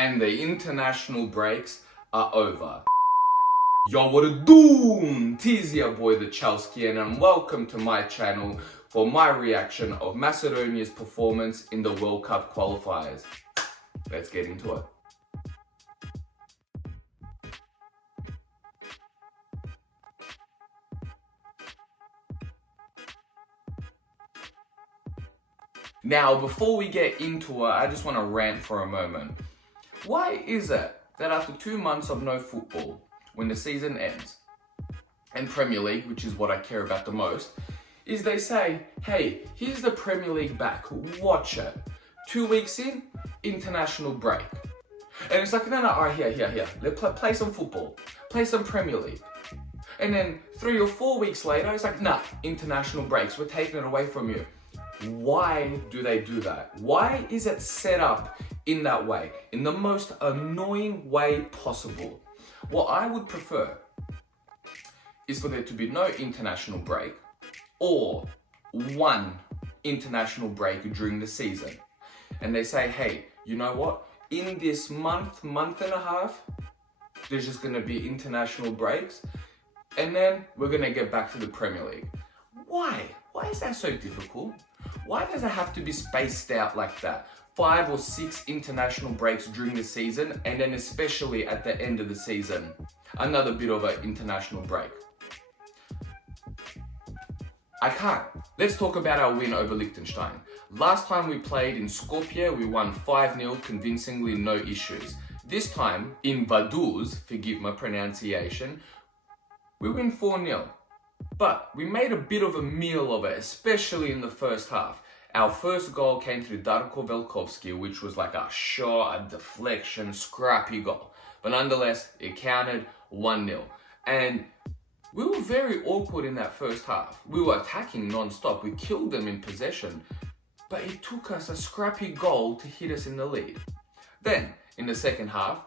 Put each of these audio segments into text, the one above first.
and the international breaks are over. Yo, what a doom! Tis your boy the Chelskian, and welcome to my channel for my reaction of Macedonia's performance in the World Cup qualifiers. Let's get into it. Now, before we get into it, I just want to rant for a moment. Why is it that after 2 months of no football, when the season ends, and Premier League, which is what I care about the most, is they say, hey, here's the Premier League back, watch it. 2 weeks in, international break. And it's like, no, alright, here. Let's play some football, play some Premier League. And then 3 or 4 weeks later, it's like, nah, international breaks, we're taking it away from you. Why do they do that? Why is it set up in that way? In the most annoying way possible. What I would prefer is for there to be no international break or one international break during the season. And they say, hey, you know what? In this month and a half, there's just gonna be international breaks and then we're gonna get back to the Premier League. Why? Why is that so difficult? Why does it have to be spaced out like that? 5 or 6 international breaks during the season, and then especially at the end of the season, another bit of an international break. I can't. Let's talk about our win over Lichtenstein. Last time we played in Skopje, we won 5-0 convincingly, no issues. This time, in Vaduz, forgive my pronunciation, we win 4-0. But we made a bit of a meal of it, especially in the first half. Our first goal came through Darko Velkovski, which was like a shot, a deflection, scrappy goal. But nonetheless, it counted 1-0. And we were very awkward in that first half. We were attacking non-stop. We killed them in possession. But it took us a scrappy goal to hit us in the lead. Then, in the second half,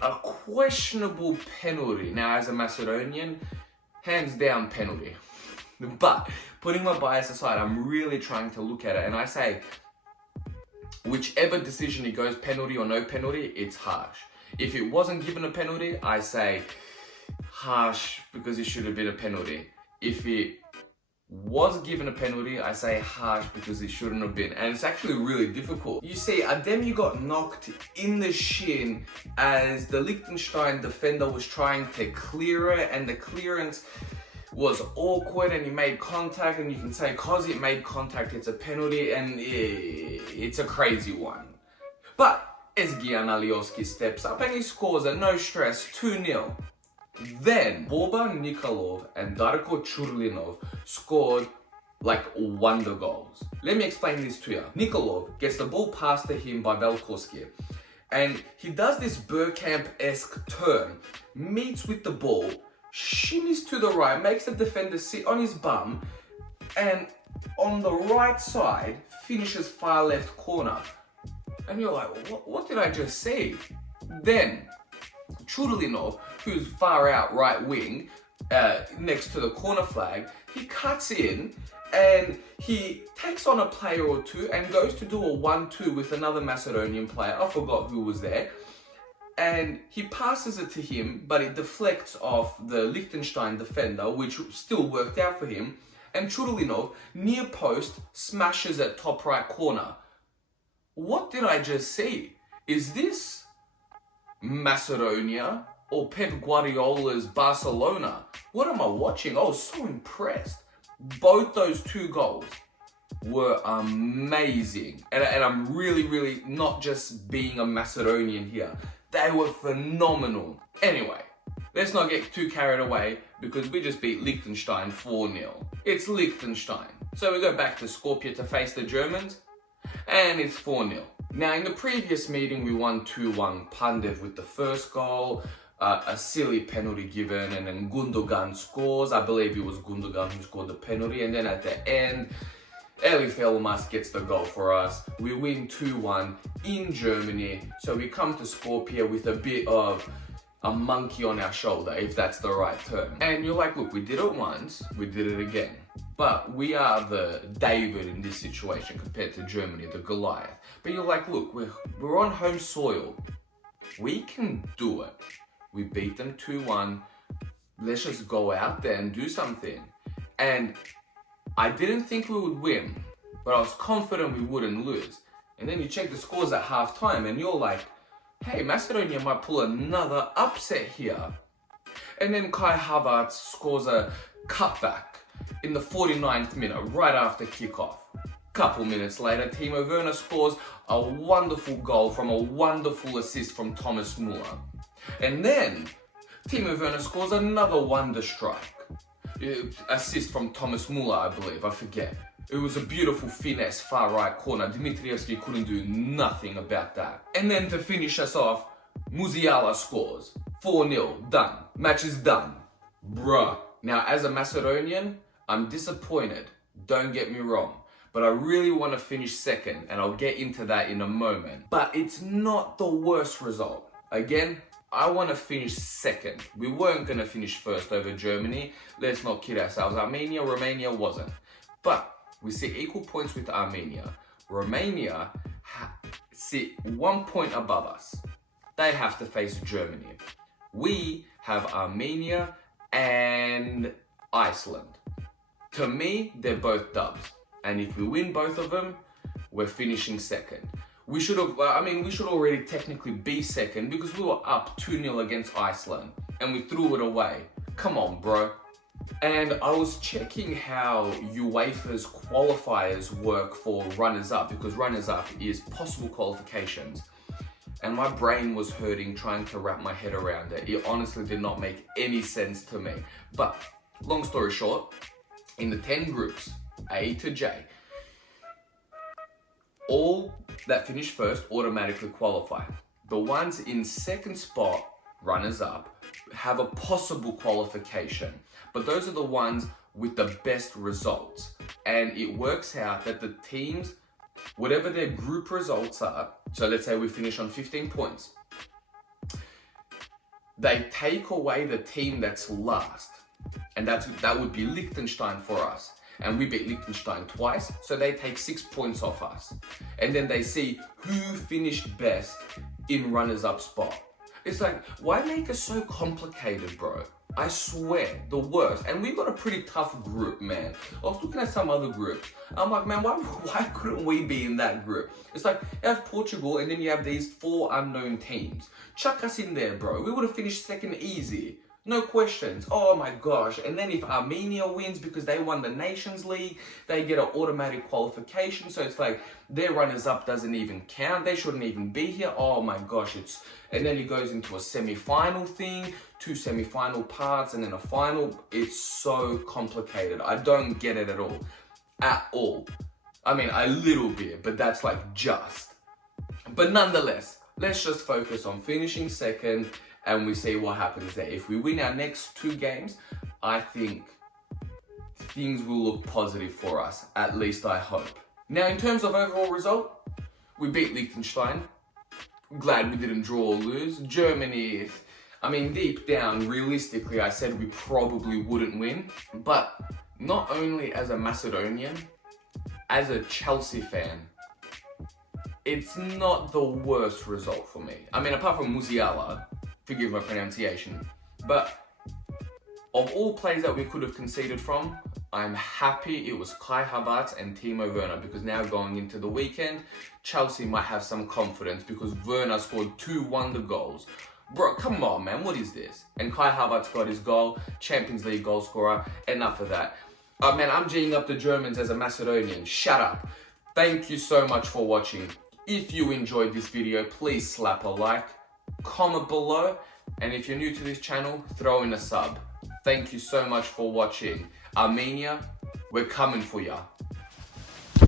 a questionable penalty. Now, as a Macedonian, hands down penalty. But putting my bias aside, I'm really trying to look at it and I say, whichever decision it goes, penalty or no penalty, it's harsh. If it wasn't given a penalty, I say harsh because it should have been a penalty. If it was given a penalty, I say harsh because it shouldn't have been. And it's actually really difficult. You see, Ademi got knocked in the shin as the Lichtenstein defender was trying to clear it, and the clearance was awkward and he made contact, and you can say cause it made contact it's a penalty, and it's a crazy one. But Chelskian Alioski steps up and he scores a no stress 2-0. Then Boba Nikolov and Darko Churlinov scored like wonder goals. Let me explain this to you. Nikolov gets the ball passed to him by Velkovski, and he does this Bergkamp-esque turn, meets with the ball, shimmies to the right, makes the defender sit on his bum, and on the right side finishes far left corner. And you're like, what did I just see? Then Churlinov, who's far out right wing, next to the corner flag, he cuts in and he takes on a player or two and goes to do a 1-2 with another Macedonian player. I forgot who was there. And he passes it to him, but it deflects off the Liechtenstein defender, which still worked out for him. And Churlinov, near post, smashes at top right corner. What did I just see? Is this Macedonia or Pep Guardiola's Barcelona? What am I watching? I was so impressed. Both those 2 goals were amazing. And I'm really not just being a Macedonian here. They were phenomenal. Anyway, let's not get too carried away because we just beat Liechtenstein 4-0. It's Liechtenstein. So we go back to Skopje to face the Germans, and it's 4-0. Now, in the previous meeting, we won 2-1. Pandev with the first goal, a silly penalty given, and then Gundogan scores. I believe it was Gundogan who scored the penalty, and then at the end, Elif Elmas gets the goal for us. We win 2-1 in Germany. So we come to Skopje with a bit of a monkey on our shoulder, if that's the right term. And you're like, look, we did it once, we did it again. But we are the David in this situation compared to Germany, the Goliath. But you're like, look, we're on home soil. we can do it. We beat them 2-1. Let's just go out there and do something. And I didn't think we would win, but I was confident we wouldn't lose. And then you check the scores at halftime and you're like, hey, Macedonia might pull another upset here. And then Kai Havertz scores a cutback in the 49th minute, right after kickoff. Couple minutes later, Timo Werner scores a wonderful goal from a wonderful assist from Thomas Muller. And then Timo Werner scores another wonder strike. Assist from Thomas Muller, I believe, I forget. It was a beautiful finesse, far right corner. Dimitrievski couldn't do nothing about that. And then to finish us off, Musiala scores. 4-0, done. Match is done. Bruh. Now, as a Macedonian, I'm disappointed. Don't get me wrong. But I really want to finish second, and I'll get into that in a moment. But it's not the worst result. Again, I want to finish second. We weren't going to finish first over Germany. Let's not kid ourselves. Romania wasn't. But we sit equal points with Armenia. Romania sit 1 point above us. They have to face Germany. We have Armenia and Iceland. To me, they're both dubs. And if we win both of them, we're finishing second. We should already technically be second because we were up 2-0 against Iceland and we threw it away. Come on, bro. And I was checking how UEFA's qualifiers work for runners-up, because runners-up is possible qualifications. And my brain was hurting trying to wrap my head around it. It honestly did not make any sense to me. But long story short, in the 10 groups, A to J, all that finish first automatically qualify. The ones in second spot, runners-up, have a possible qualification. But those are the ones with the best results. And it works out that the teams, whatever their group results are, so let's say we finish on 15 points, they take away the team that's last. And that would be Lichtenstein for us. And we beat Lichtenstein twice, so they take 6 points off us. And then they see who finished best in runners-up spot. It's like, why make it so complicated, bro? I swear, the worst. And we've got a pretty tough group, man. I was looking at some other groups. I'm like, man, why couldn't we be in that group? It's like, you have Portugal and then you have these 4 unknown teams. Chuck us in there, bro. We would have finished second easy. No questions. Oh my gosh. And then if Armenia wins because they won the Nations League, they get an automatic qualification. So it's like their runners-up doesn't even count. They shouldn't even be here. Oh my gosh. And then it goes into a semi-final thing, 2 semi-final parts, and then a final. It's so complicated. I don't get it at all. At all. I mean, a little bit, but that's like just. But nonetheless, let's just focus on finishing second, and we see what happens there. If we win our next 2 games, I think things will look positive for us. At least I hope. Now, in terms of overall result, we beat Liechtenstein. Glad we didn't draw or lose. Germany, I mean, deep down, realistically, I said we probably wouldn't win. But not only as a Macedonian, as a Chelsea fan, it's not the worst result for me. I mean, apart from Musiala, forgive my pronunciation, but of all plays that we could have conceded from, I'm happy it was Kai Havertz and Timo Werner, because now going into the weekend, Chelsea might have some confidence because Werner scored 2 wonder goals. Bro, come on, man, what is this? And Kai Havertz got his goal, Champions League goal scorer, enough of that. Man, I'm G'ing up the Germans as a Macedonian. Shut up. Thank you so much for watching. If you enjoyed this video, please slap a like, comment below, and if you're new to this channel, throw in a sub. Thank you so much for watching. Armenia, we're coming for ya.